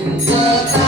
我在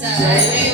在来